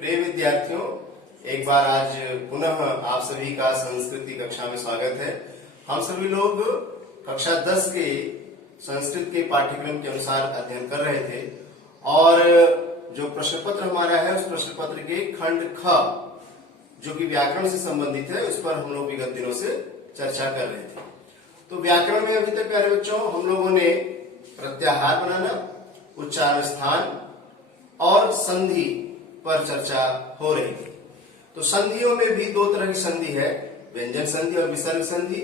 प्रिय विद्यार्थियों, एक बार आज पुनः आप सभी का संस्कृति कक्षा में स्वागत है। हम सभी लोग कक्षा 10 के संस्कृत के पाठ्यक्रम के अनुसार अध्ययन कर रहे थे और जो प्रश्न पत्र हमारा है उस प्रश्न पत्र के खंड ख जो कि व्याकरण से संबंधित है उस पर हम लोग विगत दिनों से चर्चा कर रहे थे। तो व्याकरण में अभी तक प्यारे बच्चों हम लोगों ने प्रत्याहार बनाना, उच्चारण स्थान और संधि पर चर्चा हो रही थी। तो संधियों में भी दो तरह की संधि है, व्यंजन संधि और विसर्ग संधि।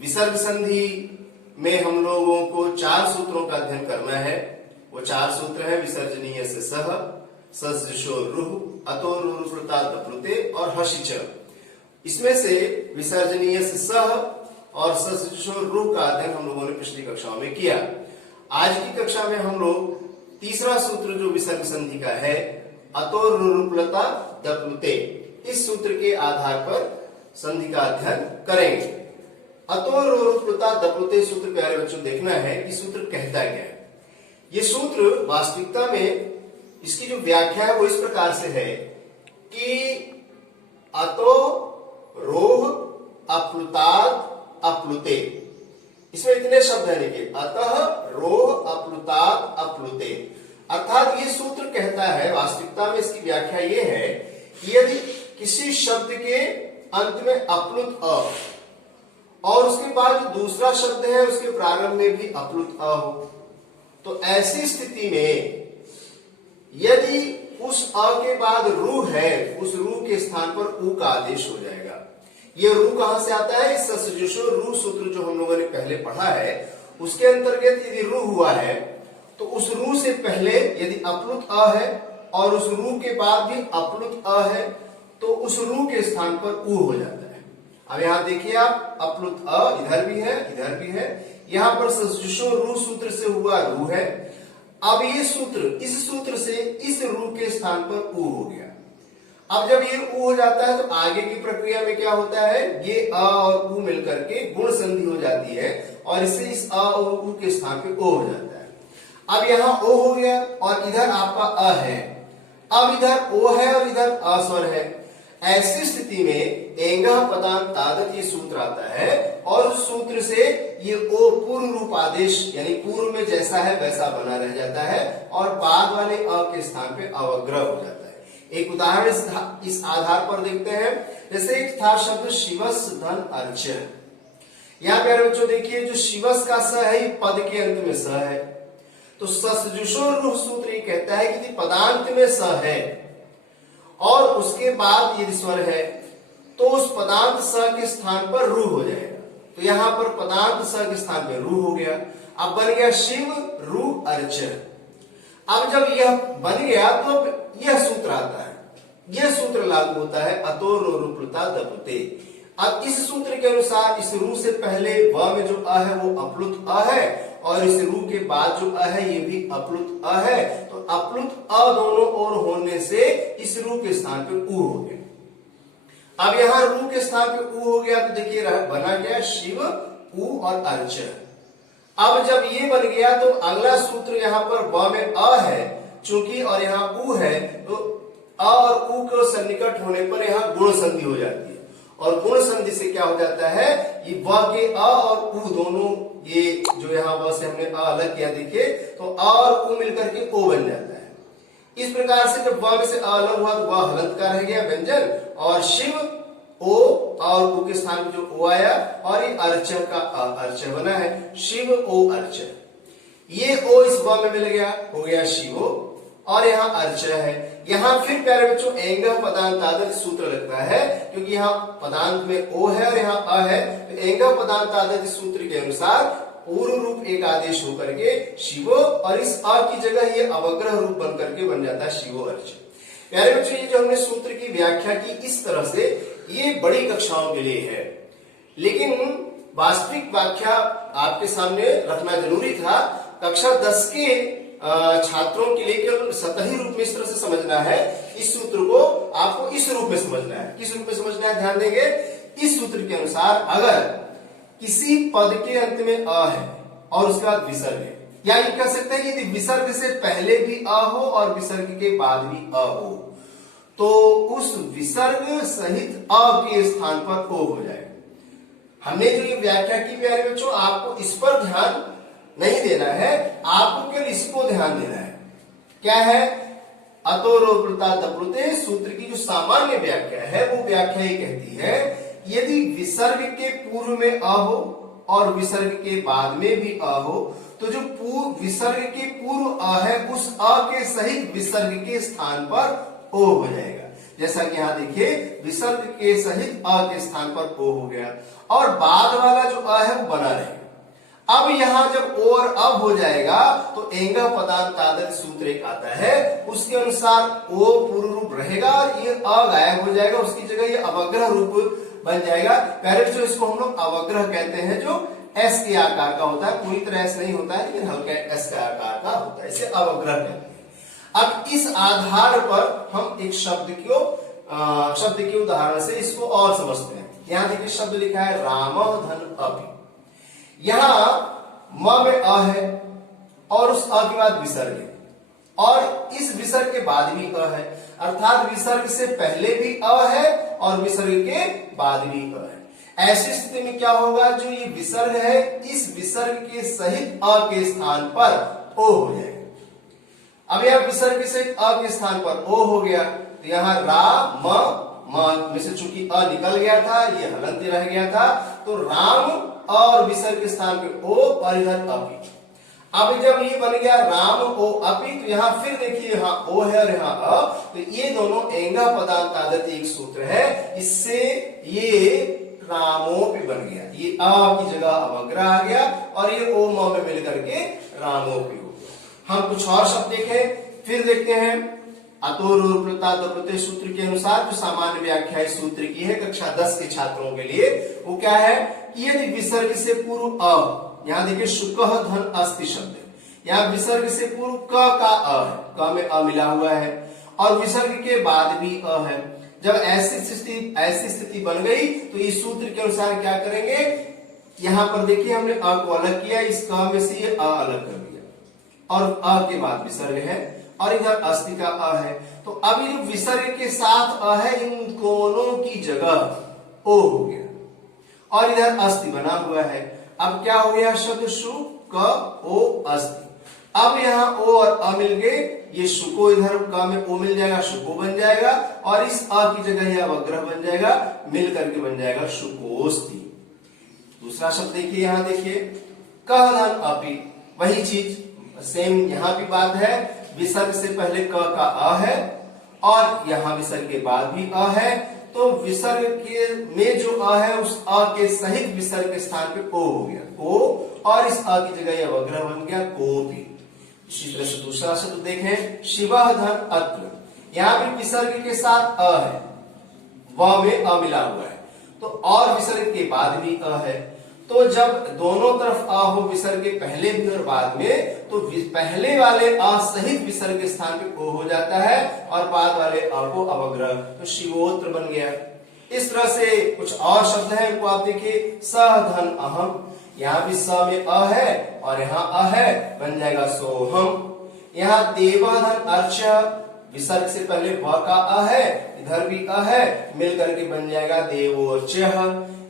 विसर्ग संधि में हम लोगों को 4 सूत्रों का अध्ययन करना है। वो 4 सूत्र है विसर्जनीय से सह, ससजुषो रुह, अतो रुरुप्लुता तप्लुते और हशिच। इसमें से विसर्जनीय से सह और ससजुषो रुह का अध्ययन हम लोगों ने पिछली कक्षाओं में किया। आज की कक्षा में हम लोग तीसरा सूत्र जो विसर्ग संधि का है, अतो रुरुप्लुता तप्लुते, इस सूत्र के आधार पर संधि का अध्ययन करेंगे। अतो रुरुप्लुता तप्लुते सूत्र प्यारे बच्चों देखना है कि सूत्र कहता क्या है। ये सूत्र वास्तविकता में इसकी जो व्याख्या है वो इस प्रकार से है कि अतो रोह अप्लुतात् अप्लुते, इसमें इतने शब्द है देखिए, अतः रोह अप्लुतात् अप्लुते। अर्थात ये सूत्र कहता है, वास्तविकता में इसकी व्याख्या ये है कि यदि किसी शब्द के अंत में अप्लुत अ और उसके बाद जो दूसरा शब्द है उसके प्रारंभ में भी अप्लुत अ हो, तो ऐसी स्थिति में यदि उस अ के बाद रू है, उस रू के स्थान पर उ का आदेश हो जाएगा। ये रू कहां से आता है? ससजुषो रू सूत्र जो हम लोगों ने पहले पढ़ा है उसके अंतर्गत यदि रू हुआ है तो उस रू से पहले यदि अप्लुत अ है और उस रू के बाद भी अप्लुत अ है तो उस रू के स्थान पर उ हो जाता है। अब यहां देखिए आप, अप्लुत अ इधर भी है इधर भी है, यहां पर ससजुषो रू सूत्र से हुआ रू है। अब ये सूत्र, इस सूत्र से इस रू के स्थान पर उ हो गया। अब जब ये उ हो जाता है तो आगे की प्रक्रिया में क्या होता है, ये अ और उ मिलकर के गुण संधि हो जाती है और इससे इस अ और उ के स्थान पे ओ हो जाता है। अब यहां ओ हो गया और इधर आपका अ है, अब इधर ओ है और इधर अ स्वर है। ऐसी स्थिति में एंगह पदांत तादत ये सूत्र आता है और उस सूत्र से ये ओ पूर्व रूप आदेश यानी पूर्व में जैसा है वैसा बना रह जाता है और बाद वाले अ के स्थान पे अवग्रह हो जाता है। एक उदाहरण इस आधार पर देखते हैं। जैसे एक था शब्द शिवस धन अर्च, यहाँ प्यारे बच्चों देखिए जो शिवस का स है ये पद के अंत में स है, तो ससजुषो रुह सूत्र ये कहता है कि पदांत में स है और उसके बाद यदि स्वर है तो उस पदांत स के स्थान पर रू हो जाएगा। तो यहां पर पदांत स के स्थान पर रू हो गया। अब बन गया शिव रू अर्च। अब जब यह बन गया तो यह सूत्र आता है, यह सूत्र लागू होता है, अतो रुरुप्लुता तप्लुते। अब इस सूत्र के अनुसार इस रू से पहले व में जो अ है वो अप्लुत अ है और इस रू के बाद जो अ है ये भी अप्लुत अ है, तो अप्लुत अ दोनों ओर होने से इस रू के स्थान पे उ हो गया। अब यहां रू के स्थान पे उ हो गया तो देखिए बना गया शिव उ और अर्च। अब जब ये बन गया तो अगला सूत्र यहां पर व में अ है चूंकि और यहां उ है तो अ और उ के सन्निकट होने पर यहां गुण संधि हो जाती है और गुण संधि से क्या हो जाता है, ये व के अ और उ दोनों, ये जो यहाँ व से हमने अ अलग किया देखिए तो अ और उ मिलकर के ओ बन जाता है। इस प्रकार से जब व में से अ अलग हुआ तो वह हलंत का रह गया व्यंजन और शिव ओ और उ के स्थान में जो ओ आया और ये अर्च का अर्च बना है, शिव ओ अर्च। ये ओ इस व में मिल गया, हो गया शिवो और यहाँ अर्च है। यहाँ फिर प्यारे बच्चों एंगह पदांत तादत सूत्र लगता है क्योंकि यहाँ पदांत में ओ है और यहाँ अ है, तो एंगह पदांत तादत सूत्र के अनुसार पूर्व रूप एक आदेश होकर के शिवो और इस अ की जगह ये अवग्रह रूप बन करके बन जाता है शिवो अर्च। प्यारे बच्चों ये जो हमने सूत्र की व्याख्या की इस तरह से, ये बड़ी कक्षाओं के लिए है, लेकिन वास्तविक व्याख्या आपके सामने रखना जरूरी था। कक्षा 10 के छात्रों के लिए केवल सतही रूप में इस तरह से समझना है। इस सूत्र को आपको इस रूप में समझना है। किस रूप में समझना है ध्यान देंगे। इस सूत्र के अनुसार अगर किसी पद के अंत में अ है और उसके बाद विसर्ग है, या ये कह सकते हैं कि विसर्ग से पहले भी अ हो और विसर्ग के बाद भी अ हो, तो उस विसर्ग सहित अ के स्थान पर ओ हो जाएगा। हमने जो ये व्याख्या की प्यारे बच्चों, आपको इस पर ध्यान नहीं देना है, आपको केवल इसको ध्यान देना है। क्या है? अतोरोप्लुता दप्लुते सूत्र की जो सामान्य व्याख्या है वो व्याख्या ही कहती है, यदि विसर्ग के पूर्व में अ हो और विसर्ग के बाद में भी अ हो, तो जो विसर्ग के पूर्व अ है उस अ के सहित विसर्ग के स्थान पर ओ हो जाएगा। जैसा कि यहां देखिए, विसर्ग के सहित अ के स्थान पर ओ हो गया और बाद वाला जो अ है वो बना रहेगा। अब यहां जब ओ और अब हो जाएगा तो एंगा पदार्थ तादर सूत्र एक आता है, उसके अनुसार ओ पूर्व रूप रहेगा और ये अ गायब हो जाएगा, उसकी जगह ये अवग्रह रूप बन जाएगा। पहले जो इसको हम लोग अवग्रह कहते हैं, जो एस के आकार का होता है, पूरी तरह एस नहीं होता है लेकिन हल्का एस के आकार का होता है, इसे अवग्रह कहते हैं। अब इस आधार पर हम एक शब्द के उदाहरण से इसको और समझते हैं। यहां देखिए शब्द लिखा है राम धन अपि। यहां म में अ है और उस अ के बाद विसर्ग है और इस विसर्ग के बाद भी अ है, अर्थात विसर्ग से पहले भी अ है और विसर्ग के बाद भी अ है। ऐसी स्थिति में क्या होगा, जो ये विसर्ग है इस विसर्ग के सहित अ के स्थान पर ओ हो जाएगा। अब यह विसर्ग से अ के स्थान पर ओ हो गया, तो यहां रा म में से चूंकि अ निकल गया था, ये हलंत रह गया था, तो राम और विसर्ग के स्थान पे ओ और इधर अपि। अब जब ये बन गया राम ओ अपि, तो यहां फिर देखिए यहाँ ओ है और यहाँ अ, तो ये दोनों एंगा पदार्थ आदत एक सूत्र है, इससे ये रामोपि बन गया। ये अ की जगह अवग्रह आ गया और ये ओ म में मिलकर के रामोपि हो गया। हम कुछ और शब्द देखें, फिर देखते हैं। अतोरोप्लुता दप्लुते सूत्र के अनुसार जो सामान्य व्याख्या इस सूत्र की है कक्षा 10 के छात्रों के लिए, वो क्या है कि यदि विसर्ग से पूर्व अ, यहां देखिए शुकह धन अस्ति शब्द है, यहां विसर्ग से पूर्व क का अ है, क में अ मिला हुआ है और विसर्ग के बाद भी अ है। जब ऐसी स्थिति बन गई तो इस सूत्र के अनुसार क्या करेंगे, यहां पर देखिए हमने अ को अलग किया, इस क में से ये अ अलग कर दिया और अ के बाद विसर्ग है और इधर अस्थि का अ है, तो अब ये विसर्ग के साथ अ है, इन दोनों की जगह ओ हो गया और इधर अस्थि बना हुआ है। अब क्या हो गया, शब्द शु क ओ अस्थि। अब यहाँ ओ और अ मिल गए, ये शुको इधर क में ओ मिल जाएगा, शुको बन जाएगा और इस अ की जगह यह अवग्रह बन जाएगा, मिल करके बन जाएगा शुकोस्ति। दूसरा शब्द देखिए, यहां देखिए कह धन अपि, वही चीज सेम यहां भी बात है, विसर्ग से पहले क का अ है और यहां विसर्ग के बाद भी अ है, तो विसर्ग के में जो अ है उस अ के सहित विसर्ग के स्थान पे ओ हो गया, ओ, और इस अ की जगह यह अवग्रह बन गया कोपि। इसी तरह से दूसरा शब्द देखें, शिवः धन अत्र, यहां भी विसर्ग के साथ अ है, व में अ मिला हुआ है, तो और विसर्ग के बाद भी अ है, तो जब दोनों तरफ अ हो, विसर्ग के पहले भी और बाद में, तो पहले वाले अ सहित विसर्ग के स्थान पे ओ हो जाता है और बाद वाले अ को अवग्रह, तो शिवोत्र बन गया। इस तरह से कुछ और शब्द है, इनको आप देखिए, सह धन अहम, यहाँ भी स में अ है और यहाँ अ है, बन जाएगा सोहम। यहाँ देवा धन अर्च, विसर्ग से पहले व का अ है, इधर भी अ है, मिल करके बन जाएगा देवोर्च।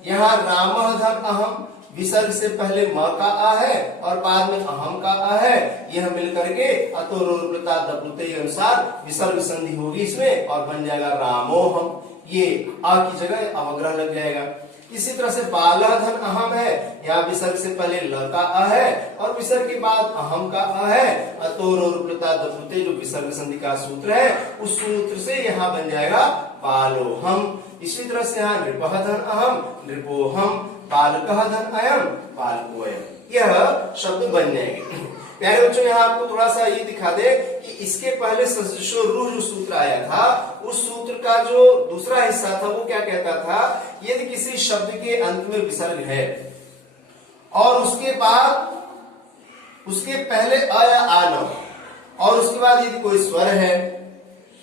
यहाँ राम धन अहम, विसर्ग से पहले म का आ है और बाद में अहम का आ है, यह मिल करके अतोरोप्लुता दप्लुते के अनुसार विसर्ग संधि होगी इसमें और बन जाएगा रामोहम, ये आ की जगह अवग्रह लग जाएगा। इसी तरह से बाला धन अहम है, यहाँ विसर्ग से पहले ल का अ है और विसर्ग के बाद अहम का अ है, अतोरोप्लुता दप्लुते जो विसर्ग संधि का सूत्र है उस सूत्र से यहाँ बन जाएगा बालोहम। इसी तरह से यहाँ नृपः धन अहम, नृपोहम, बालकः धन अयम, बालकोयम, यह शब्द बन जाएंगे। प्यारे बच्चों, यहाँ आपको थोड़ा सा ये दिखा दे कि इसके पहले सजशो रूह जो सूत्र आया था, उस सूत्र का जो दूसरा हिस्सा था वो क्या कहता था, यदि किसी शब्द के अंत में विसर्ग है और उसके बाद उसके पहले अ या आ न हो और उसके बाद यदि कोई स्वर है,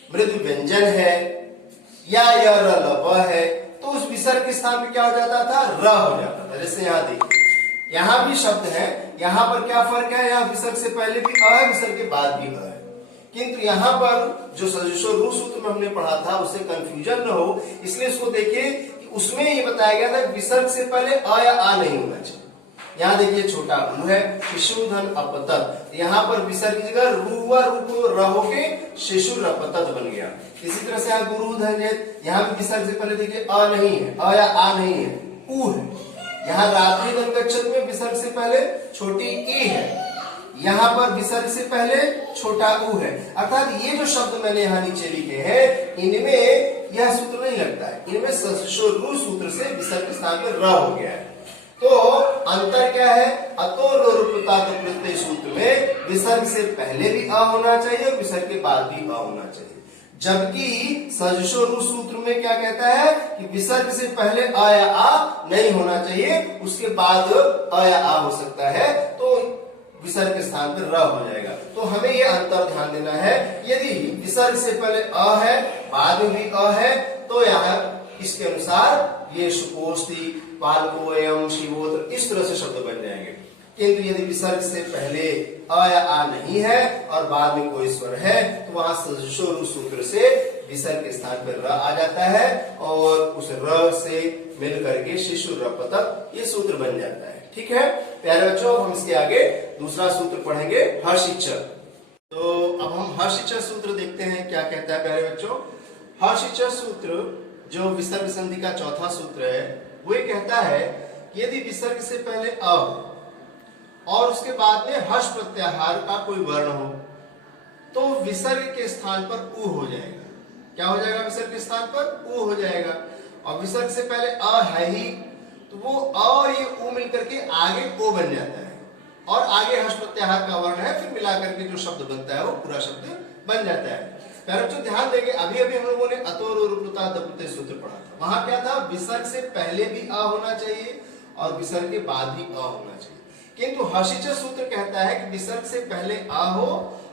मृदु व्यंजन है या य र ल व है, तो उस विसर्ग के स्थान पे क्या हो जाता था, र हो जाता था। जैसे यहाँ देखिए, यहाँ भी शब्द है, यहाँ पर क्या फर्क है, यहाँ विसर्ग से पहले भी अ है, विसर्ग के बाद भी अ है। किंतु यहाँ पर जो सजुषो रू सूत्र में हमने पढ़ा था उससे कंफ्यूजन न हो इसलिए इसको देखिए कि उसमें ये बताया गया था विसर्ग से पहले अ या आ नहीं होना चाहिए। यहाँ देखिए छोटा ऊ है, शिशुधन अपतत, यहाँ पर विसर्ग की जगह रू हुआ, रू को र होके शिशु रपतत बन गया। इसी तरह से यहाँ गुरु धन, यहाँ भी विसर्ग से पहले देखिए अ नहीं है, अ या आ नहीं है, ऊ है। यहाँ रात्रि गच्छत में विसर्ग से पहले छोटी ई है, यहाँ पर विसर्ग से पहले छोटा ऊ है। अर्थात ये जो शब्द मैंने यहाँ नीचे लिखे हैं इनमें यह सूत्र नहीं लगता है, इनमें सजुषो रू सूत्र से विसर्ग के स्थान पर र हो गया है। तो अंतर क्या है, अतो लोरुपता प्रत्यय सूत्र में विसर्ग से पहले भी अ होना चाहिए और विसर्ग के बाद भी अ होना चाहिए, जबकि सजुषो रू सूत्र में क्या कहता है कि विसर्ग से पहले अ या आ नहीं होना चाहिए, उसके बाद अ या आ हो सकता है, तो विसर्ग के स्थान पर र हो जाएगा। तो हमें ये अंतर ध्यान देना है, यदि विसर्ग से पहले अ है बाद में भी अ है तो यहाँ इसके अनुसार ये सुपोष्टि पालको एवं शिवोत्र इस तरह से शब्द बन जाएंगे। किंतु यदि विसर्ग से पहले अ या आ नहीं है और बाद में कोई स्वर है तो वहां सजुषो रू सूत्र से विसर्ग के स्थान पर र आ जाता है और उस र से मिल करके शिशु रपतत ये सूत्र बन जाता है। ठीक है प्यारे बच्चों, हम इसके आगे दूसरा सूत्र पढ़ेंगे हर्षिच। तो अब हम हर्षिच सूत्र देखते हैं क्या कहता है प्यारे बच्चों। हर्षिच सूत्र जो विसर्ग संधि का चौथा सूत्र है वो ये कहता है कि यदि विसर्ग से पहले अ और उसके बाद में हर्ष प्रत्याहार का कोई वर्ण हो तो विसर्ग के स्थान पर ऊ हो जाएगा। क्या हो जाएगा, विसर्ग के स्थान पर ऊ हो जाएगा। और विसर्ग से पहले अ है ही तो वो अ और ये ऊ मिलकर के आगे ओ बन जाता है और आगे हर्ष प्रत्याहार का वर्ण है, फिर मिलाकर के जो शब्द बनता है वो पूरा शब्द बन जाता है। बच्चों ध्यान देंगे, अभी अभी हम लोगों ने अतोरुपता दपुते सूत्र पढ़ा था, वहां क्या था, विसर्ग से पहले भी अ होना चाहिए और विसर्ग के बाद भी अ होना चाहिए। किंतु हर्षिच सूत्र कहता है कि विसर्ग से पहले अ हो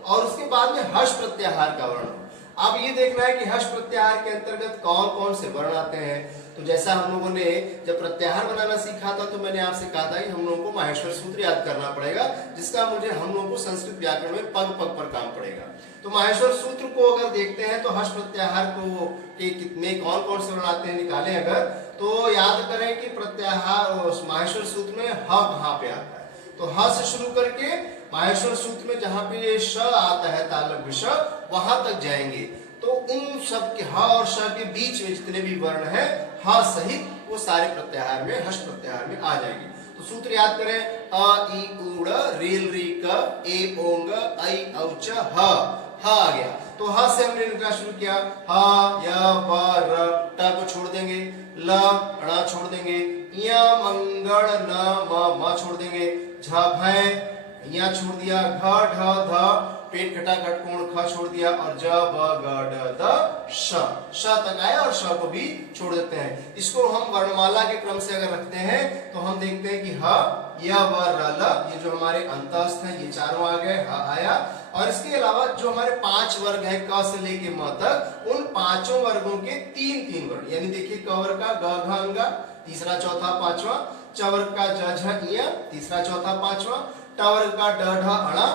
और उसके बाद में हर्ष प्रत्याहार का वर्ण हो। अब ये देखना है कि हर्ष प्रत्याहार के अंतर्गत कौन कौन से वर्ण आते हैं। तो जैसा हम लोगों ने जब प्रत्याहार बनाना सीखा था तो मैंने आपसे कहा था कि हम लोगों को माहेश्वर सूत्र याद करना पड़ेगा, जिसका हम लोगों को संस्कृत व्याकरण में पग पग पर काम पड़ेगा। तो माहेश्वर सूत्र को अगर देखते हैं तो हर्ष प्रत्याहार को के कितने कौन कौन से वर्ण आते हैं निकालें अगर, तो याद करें कि प्रत्याहार माहेश्वर सूत्र में ह कहाँ पे आता है। तो ह से शुरू करके माहेश्वर सूत्र में जहां पे ये श आता है तालव्य श, वहां तक जाएंगे तो उन सब के ह और श के बीच में जितने भी वर्ण हैं ह सहित वो सारे प्रत्याहार में हर्ष प्रत्याहार में आ जाएंगे। तो सूत्र याद करें, अ ई उड़ रेल री क ए ओंग ऐ औच ह आ गया। तो ह से हमने लिखना शुरू किया, ह य ब र, ट को छोड़ देंगे, ल ण छोड़ देंगे, य मंगल न म छोड़ देंगे, झ भय या छोड़ दिया, घ ढ ध पेट घटा घट कोण ख छोड़ दिया और ज ब ग ड द श तक आया और श को भी छोड़ देते हैं। इसको हम वर्णमाला के क्रम से अगर रखते हैं तो हम देखते हैं कि ह य व र ल ये जो हमारे अंतस्थ हैं ये चारों आ गए, ह आया। और इसके अलावा जो हमारे 5 वर्ग हैं क से लेके म तक, उन पांचों वर्गों के 3-3 वर्ण, यानी देखिए क वर्ग का ग घ अंगा तीसरा चौथा पांचवा, च वर्ग का ज झ इया तीसरा चौथा पांचवा, ट वर्ग का ड ढ अणा,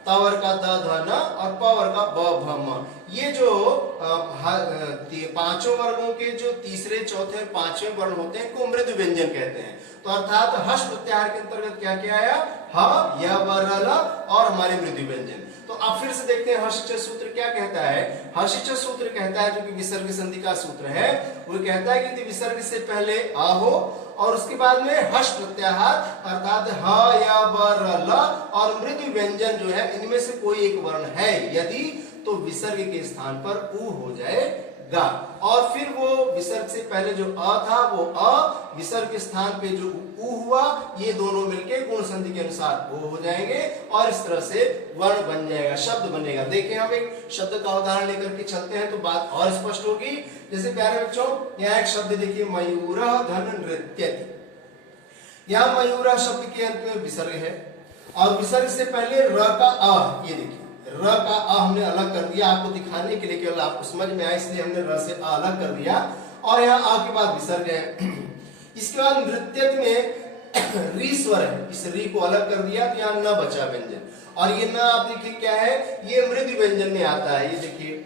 त वर्ग का द ध न और प वर्ग का ब भ म, ये जो पांचों वर्गों के जो तीसरे चौथे और पांचवें वर्ण होते हैं को मृदु व्यंजन कहते हैं। तो अर्थात हर्ष प्रत्याहार के अंतर्गत क्या क्या आया, ह य व र ल और हमारे मृदु व्यंजन। तो अब फिर से देखते हैं हर्षिच सूत्र क्या कहता है। हर्षिच सूत्र कहता है, जो कि विसर्ग संधि का सूत्र है, वो कहता है कि विसर्ग से पहले अ हो और उसके बाद में हर्ष प्रत्याहार अर्थात ह य व र ल और मृदु व्यंजन जो है इनमें से कोई एक वर्ण है यदि, तो विसर्ग के स्थान पर ऊ हो जाएगा। और फिर वो विसर्ग से पहले जो अ था वो अ, विसर्ग के स्थान पे जो ऊ हुआ, ये दोनों मिलके गुण संधि के अनुसार ओ हो जाएंगे और इस तरह से वर्ण बन जाएगा, शब्द बनेगा। देखिए हम एक शब्द का उदाहरण लेकर के चलते हैं तो बात और स्पष्ट होगी। जैसे प्यारे बच्चों यहाँ एक शब्द देखिए, मयूर धन नृत्यति। यहाँ मयूर शब्द के अंत में विसर्ग है और विसर्ग से पहले र का अ, ये देखिए र का अ हमने अलग कर दिया आपको दिखाने के लिए, केवल आपको समझ में आए इसलिए हमने र से अ अलग कर दिया और यहाँ अ के बाद विसर्ग है। इसके बाद नृत्यति में री स्वर है, इस री को अलग कर दिया तो यहाँ न बचा व्यंजन। और ये न आप देखिए क्या है, ये मृदु व्यंजन में आता है। ये देखिए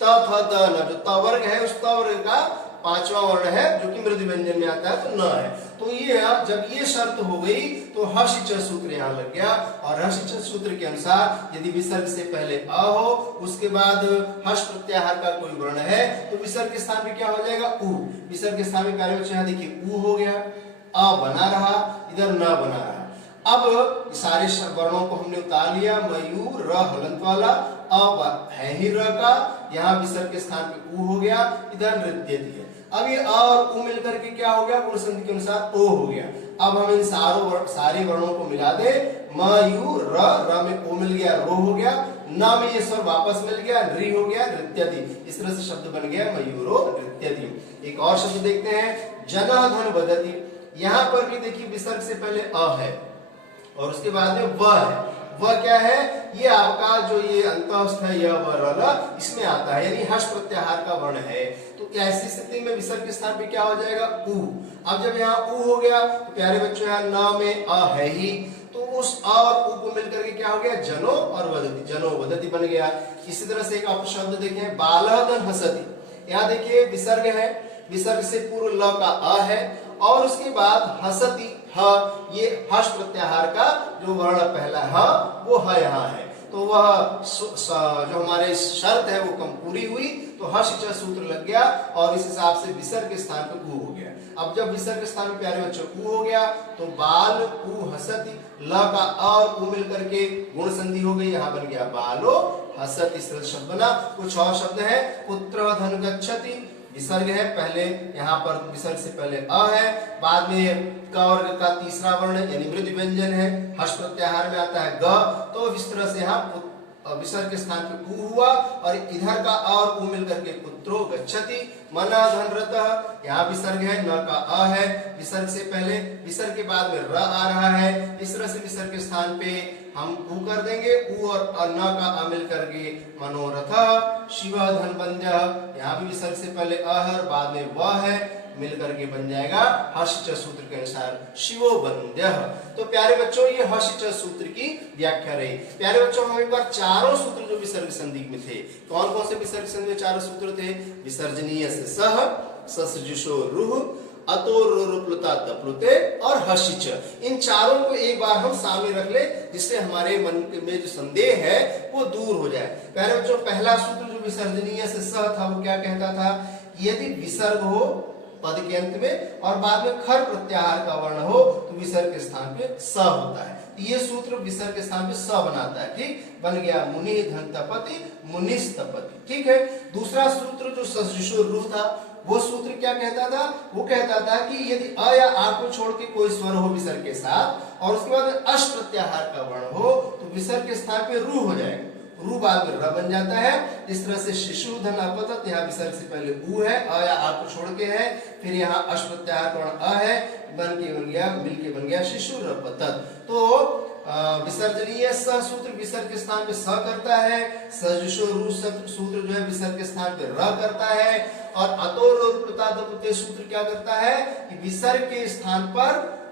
त थ द न, जो त वर्ग है उस त वर्ग का पांचवा वर्ण है जो कि मृदु व्यंजन में आता है, तो न है। तो ये जब ये शर्त हो गई तो हर्ष च सूत्र यहाँ लग गया। और हर्ष च सूत्र के अनुसार यदि विसर्ग से पहले अ हो, उसके बाद हर्ष प्रत्याहार का कोई वर्ण है, तो विसर्ग के स्थान पे क्या हो जाएगा, उ। विसर्ग के स्थान पे प्यारे बच्चे यहाँ देखिए उ हो गया, अ बना रहा, इधर न बना रहा। अब सारे वर्णों को हमने उतार लिया, मयूर र हलंत वाला, अ है ही र का, यहाँ विसर्ग के स्थान पे उ हो गया, इधर नृत्य है। अब ये अ और उ मिलकर के क्या हो गया, गुण संधि के अनुसार ओ हो गया। अब हम इन सारे वर्णों को मिला दे, म यू र में ओ मिल गया, रो हो गया, न में ये स्वर वापस मिल गया, री हो गया, नृत्यति। इस तरह से शब्द बन गया मयूरो नृत्यति। एक और शब्द देखते हैं, जना धन वदति। यहाँ पर भी देखिए विसर्ग से पहले अ है और उसके बाद में व है। वह क्या है, ये आपका जो ये अंतस्थ है यह व इसमें आता है, यानी हर्ष प्रत्याहार का वर्ण है। तो ऐसी स्थिति में विसर्ग के स्थान पे क्या हो जाएगा, उ। अब जब यहाँ उ हो गया तो प्यारे बच्चों यहाँ न में अ है ही, तो उस अ और उ को मिलकर के क्या हो गया, जनो और वदति, जनो वदति बन गया। इसी तरह से एक आप शब्द देखें, बालहदन हसति। यहाँ देखिए विसर्ग है, विसर्ग से पूर्व ल का अ है और उसके बाद हसति ह, ये हर्ष प्रत्याहार का जो वर्ण पहला ह वो ह यहाँ है। तो वह जो हमारे शर्त है वो कम पूरी हुई, तो हर्ष च सूत्र लग गया और इस हिसाब से विसर्ग के स्थान पे उ हो गया। अब जब विसर्ग के स्थान पे प्यारे बच्चों उ हो गया तो बाल उ हसति, ल का अ और उ मिलकर के गुण संधि हो गई, यहाँ बन गया बालो हसति। इस तरह शब्द बना। कुछ और शब्द है, पुत्र धन गच्छति। विसर्ग है, पहले यहाँ पर विसर्ग से पहले अ है, बाद में क वर्ग का तीसरा वर्ण यानी मृदु व्यंजन है, हर्ष प्रत्याहार में आता है ग। तो इस तरह से यहाँ विसर्ग के स्थान पे उ हुआ और इधर का अ और उ मिलकर के पुत्रो गच्छति। मना धनरतः, यहाँ विसर्ग है, न का अ है, विसर्ग से पहले, विसर्ग के बाद में र आ रहा है। इस तरह से विसर्ग के स्थान पे हम उ कर देंगे, उ और न का अ मिल करके मनोरथ शिव धन बंध्य। यहाँ भी विसर्ग से पहले अ है, बाद में व है, मिल करके बन जाएगा हर्ष च सूत्र के अनुसार शिवो बंध्य। तो प्यारे बच्चों ये हर्ष च सूत्र की व्याख्या रही। प्यारे बच्चों हम एक बार चारों सूत्र जो विसर्ग संधि में थे, कौन कौन से विसर्ग संधि में चारों सूत्र थे, विसर्जनीय से सह, ससजुषो रुह, अतो रोरुप्लुता दप्लुते और हर्षिच। इन चारों को एक बार हम सामने रख ले, जिससे हमारे मन में जो संदेह है वो दूर हो जाए। प्यारे बच्चों पहला सूत्र जो विसर्जनीय से सह था वो क्या कहता था, यदि विसर्ग हो पद के अंत में और बाद में खर प्रत्याहार का वर्ण हो तो विसर्ग के स्थान पे स होता है। ये सूत्र विसर्ग के स्थान पे स बनाता है। ठीक, बन गया मुनि धन तपति, मुनिस तपति। ठीक है। दूसरा सूत्र जो ससजुषो रुह था, वो सूत्र क्या कहता था, वो कहता था कि यदि अ या आ को छोड़ के कोई स्वर हो विसर्ग के साथ और उसके बाद अश प्रत्याहार का वर्ण हो तो विसर्ग के स्थान पे रू हो जाएगा, रू बाद में र बन जाता है। इस तरह से शिशु धन अपतत, यहाँ विसर्ग से पहले उ है, अ या आ को छोड़ के है, फिर यहाँ अश प्रत्याहार का वर्ण अ है, बन गया मिल के बन गया शिशु रपतत। तो विसर्जनीय स सूत्र विसर्ग के स्थान पे स करता है, सजुषो रु सूत्र जो है विसर्ग के स्थान पे र करता है, और अतोरुप्लुते सूत्र क्या करता है कि विसर्ग के स्थान पर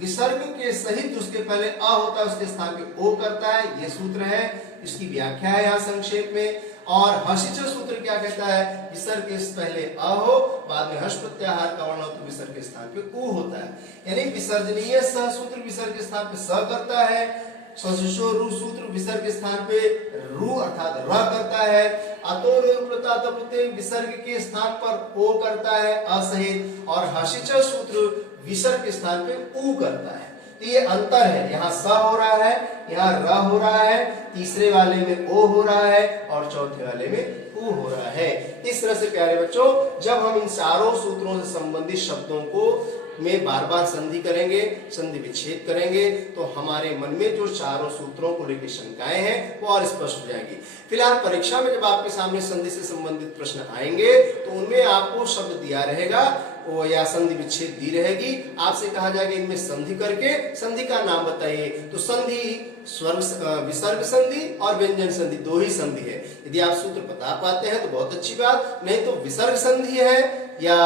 विसर्ग के सहित उसके पहले अ होता है उसके स्थान पे ओ करता है। ये सूत्र है, इसकी व्याख्या है यहाँ संक्षेप में। और हर्षिच सूत्र क्या कहता है, विसर्ग के पहले अ हो, बाद में हर्ष प्रत्याहार का वर्ण हो तो विसर्ग के स्थान पे उ होता है। यानी विसर्जनीय स सूत्र विसर्ग के स्थान पे स करता है, सजुषो रु सूत्र विसर्ग के स्थान पे रु अर्थात र करता है, अतोरुप्लुते विसर्ग के स्थान पर ओ करता है असहित, और हर्षिच सूत्र विसर्ग के स्थान पे उ करता है। तो ये अंतर है, यहाँ स हो रहा है, यहाँ र हो रहा है, तीसरे वाले में ओ हो रहा है और चौथे वाले में उ हो रहा है। इस तरह से प्यारे बच्चों जब हम इन चारों सूत्रों से संबंधित शब्दों को में बार बार संधि करेंगे, संधि विच्छेद करेंगे, तो हमारे मन में जो चारों सूत्रों को लेकर शंकाएं हैं वो और स्पष्ट हो जाएगी। फिलहाल परीक्षा में जब आपके सामने संधि से संबंधित प्रश्न आएंगे तो उनमें आपको शब्द दिया रहेगा वो या संधि विच्छेद दी रहेगी, आपसे कहा जाएगा इनमें संधि करके संधि का नाम बताइए। तो संधि विसर्ग संधि और व्यंजन संधि दो ही संधि है। यदि आप सूत्र बता पाते हैं तो बहुत अच्छी बात, नहीं तो विसर्ग संधि है या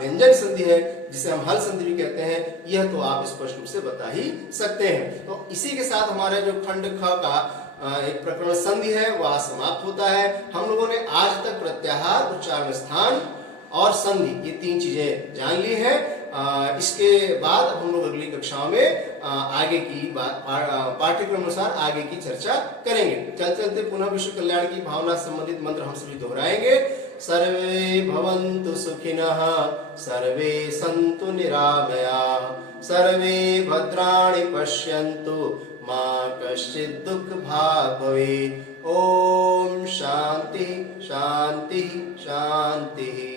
व्यंजन संधि है जिसे हम हल संधि भी कहते हैं, यह तो आप स्पष्ट रूप से बता ही सकते हैं। तो इसी के साथ हमारा जो खंड ख का एक प्रकरण संधि है वह समाप्त होता है। हम लोगों ने आज तक प्रत्याहार, उच्चारण स्थान और संधि ये 3 चीजें जान ली हैं। इसके बाद हम लोग अगली कक्षाओं में आगे की बात पाठ्यक्रम अनुसार आगे की चर्चा करेंगे। चलते पुनः विश्व कल्याण की भावना संबंधित मंत्र हम सभी दोहराएंगे। सर्वे भवन्तु सुखिनः, सर्वे सन्तु निरामयाः, सर्वे भद्राणि पश्यन्तु, मा कश्चित् दुःखभाग् भवेत्। ओम शांति शांति शांति।